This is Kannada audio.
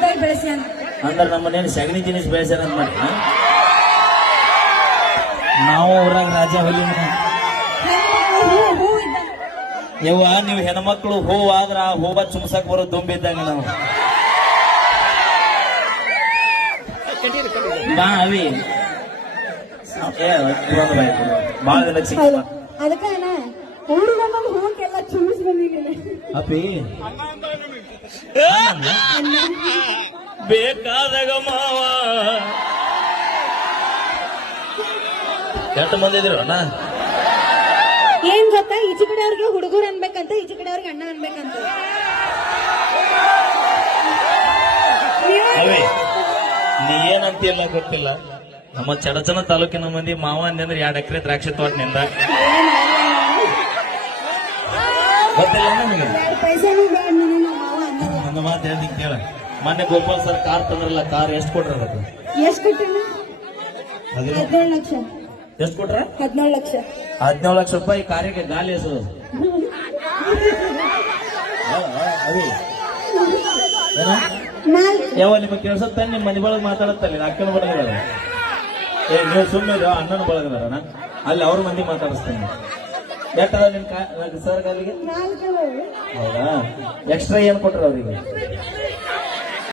ಉದ್ದಾಗಿ ಬೆಳೆಸ್ಯಾನ. ಅಂದ್ರೆ ನಮ್ಮ ಮನೇಲಿ ಸಗಣಿ ಜಿನಿಸ್ ಬೆಳೆಸ್ಯಾರ ಅಂತ ಮಾಡಿ ನಾವು ಊರಾಗ ರಾಜ ಹೊಲಿ ಹೂ ಇದ್ದ ಯವ್ವ ನೀವು ಹೆಣ್ಮಕ್ಳು ಹೂವಾದ್ರ ಆ ಹೂವ ಚುಮ್ಸಕ್ ಬರೋ ದುಂಬಿದ್ದಂಗ ನಾವು ಬಾ ಅವಿ ಬಾಳ ದಿನ ಸಿಕ್ಕ ಅದಕ್ಕ ಹುಡುಗನ ಹೂಕೆಲ್ಲ ಚುಮಿಸ್ ಬಂದಿದ್ದೀನಿ ಅಪಿ ಬೇಕಾದಾಗ ಮಾವ ಎಷ್ಟು ಮಂದಿ ಇದ್ರು ಅಣ್ಣ ಏನ್ ಗೊತ್ತಾ, ಈಚೆ ಕಡೆ ಅವ್ರಿಗೆ ಹುಡುಗರು ಅನ್ಬೇಕಂತ, ಈಚೆ ಕಡೆ ಅವ್ರಿಗೆ ಅಣ್ಣ ಅನ್ಬೇಕಂತ. ಅವೇ ನೀ ಏನಂತಿಲ್ಲ ಗೊತ್ತಿಲ್ಲ, ನಮ್ಮ ಚಡಚನ ತಾಲೂಕಿನ ಮಂದಿ ಮಾವ ಅಂದ್ರೆ 2 ಎಕರೆ ದ್ರಾಕ್ಷಿ ತೋಟನಿಂದ ಗೊತ್ತಿಲ್ಲ ನಮಗೆ. ಪೈಸಾನು ಬೇಡ ನನಗೆ, ಮಾವ ಅನ್ನಲ್ಲ. ನನ್ನ ಮಾತು ಹೇಳಿ ಕೇಳ. ಮೊನ್ನೆ ಗೋಪಾಲ್ ಸರ್ ಕಾರ್ ತಂದ್ರಲ್ಲ, ಕಾರ್ ಎಷ್ಟು ಕೊಟ್ರ ಅದಕ್ಕೆ? ಎಷ್ಟು ಕೊಟ್ಟಿನ? 17 ಲಕ್ಷ. ಎಷ್ಟು ಕೊಟ್ರ? 17 ಲಕ್ಷ. 17 ಲಕ್ಷ ರೂಪಾಯಿ ಕಾರಿಗೆ ಗಾಲಿ ಎಸೋದು. ಯಾವ ನಿಮ್ಮ ಕೆಲಸ ತಾನೆ ನಿಮ್ಮ ಮನೆ ಬಳಗ ಮಾತಾಡುತ್ತಲ್ಲ, ಅಕ್ಕನ ಬಳಗದಾರ. ನೀವು ಸುಮ್ಮನೆ ಅಣ್ಣನ ಬಳಗದಾರಣ, ಅಲ್ಲಿ ಅವ್ರ ಮಂದಿ ಮಾತಾಡಿಸ್ತಾನೆ. ಎಷ್ಟದ ನಿಮ್ ಸರ್ ಗಾಲಿಗೆ? ಹೌದಾ? ಎಕ್ಸ್ಟ್ರಾ ಏನ್ ಕೊಟ್ರ ಅವ್ರಿಗೆ?